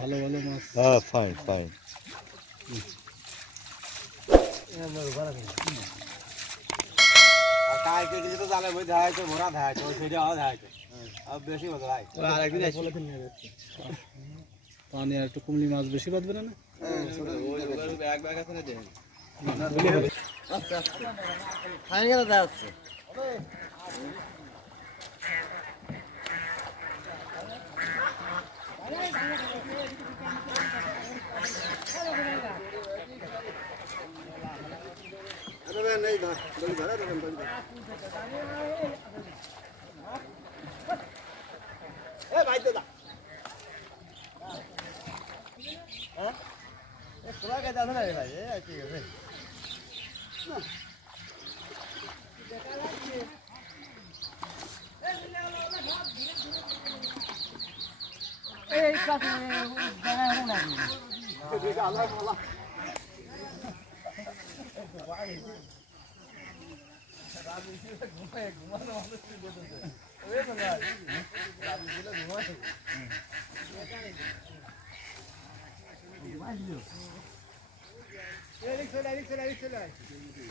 ভালো ভালো মাছ। হ্যাঁ ফাইন ফাইন। কালকে গেলে তো জালে বই দেখাইছে ভরা দেখাইছে ওই সাইডে আওয়াজ দেখাইছে আর বেশি বলে ভাই আরেকদিন আসি পানি আর একটু কুমলি মাছ বেশি বাঁধবে না? ওই ব্যাগ ব্যাগ আছে না দেন আচ্ছা খাই গেল যাচ্ছে अरे नहीं धर बड़ी धरा रे बड़ी ए भाई दादा हां ए थोड़ा के दादा रे भाई ए ठीक है ए इसका जगह है ना ठीक है अल्लाह अल्लाह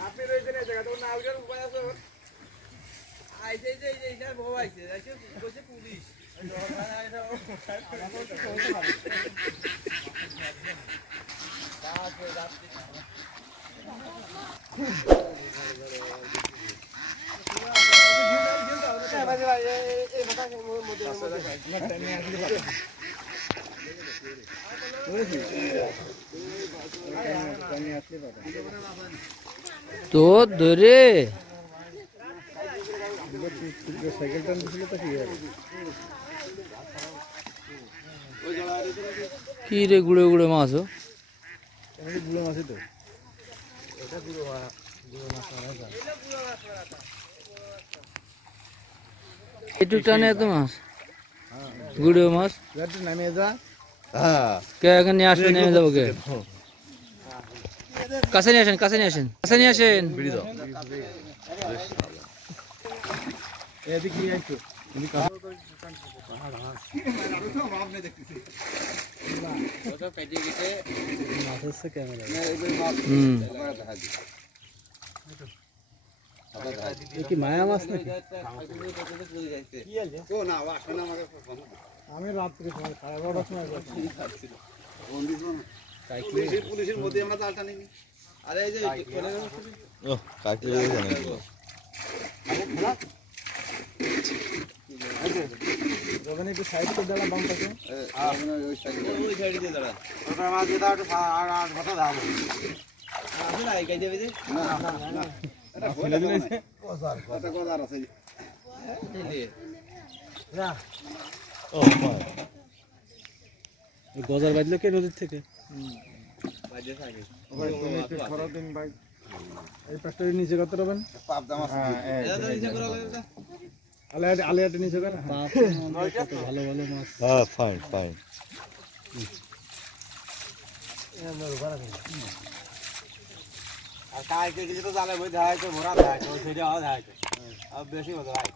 আপনি রয়েছেন এই জায়গা তো না উঠার উপায় আছে আইছে যে বউ আইছে কইছে পুলিশ তো ধরে সাইকেল টান দিছিল তো কি রে গুড়ে গুড়ে মাছ গুলো মাছই তো একটু টানে এত মাছ গুড়ে মাছ নামে যা। কে এখানে নিয়ে আসবে নেমে যাবো কে কাছে নিয়ে আসেন কাছে নিয়ে আসেন কাছে নিয়ে আসেন এদিকে নিয়ে আইছো কি মায়া মাছ নাকি? আমি রাত্রে সময় 12:30 সময় পুলিশের মধ্যে আমরা জালটা নিনি আরে এই যে ও কাকলে জানি ওখানে একটু সাইড করে দিলাম বাম পাশে। ওই সাইডে দিয়ে দাঁড়া ওটা মাছ দিয়ে দাও একটু 8 ঘন্টা দাও আছে না এই কাজে বেজে না এটা ফেলে দিলেছে কোজার আছে না ও ফাইন। গজার বাজলো কে নদীর থেকে? বাজে থাকে ভাই তুমি একটু খরা দিন ভাই। এই পাশটা নিচে কত রবেন? পাপ দাম আছে এটা নিচে করে লাগা আলিয়াটা নিচে কর। কত ভালো ভালো মাছ। হ্যাঁ ফাইন ফাইন। আর কালকে গেলে তো জালে বই দেখাইছে ভরা দেখাইছে ওই সাইডে আওয়াজ দেখাইছে আর বেশি বলে ভাই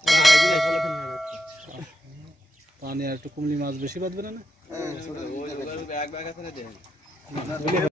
পানি আর একটু কুমলি মাছ বেশি বাঁধবে না? ওই ব্যাগ ব্যাগ আছে না দেন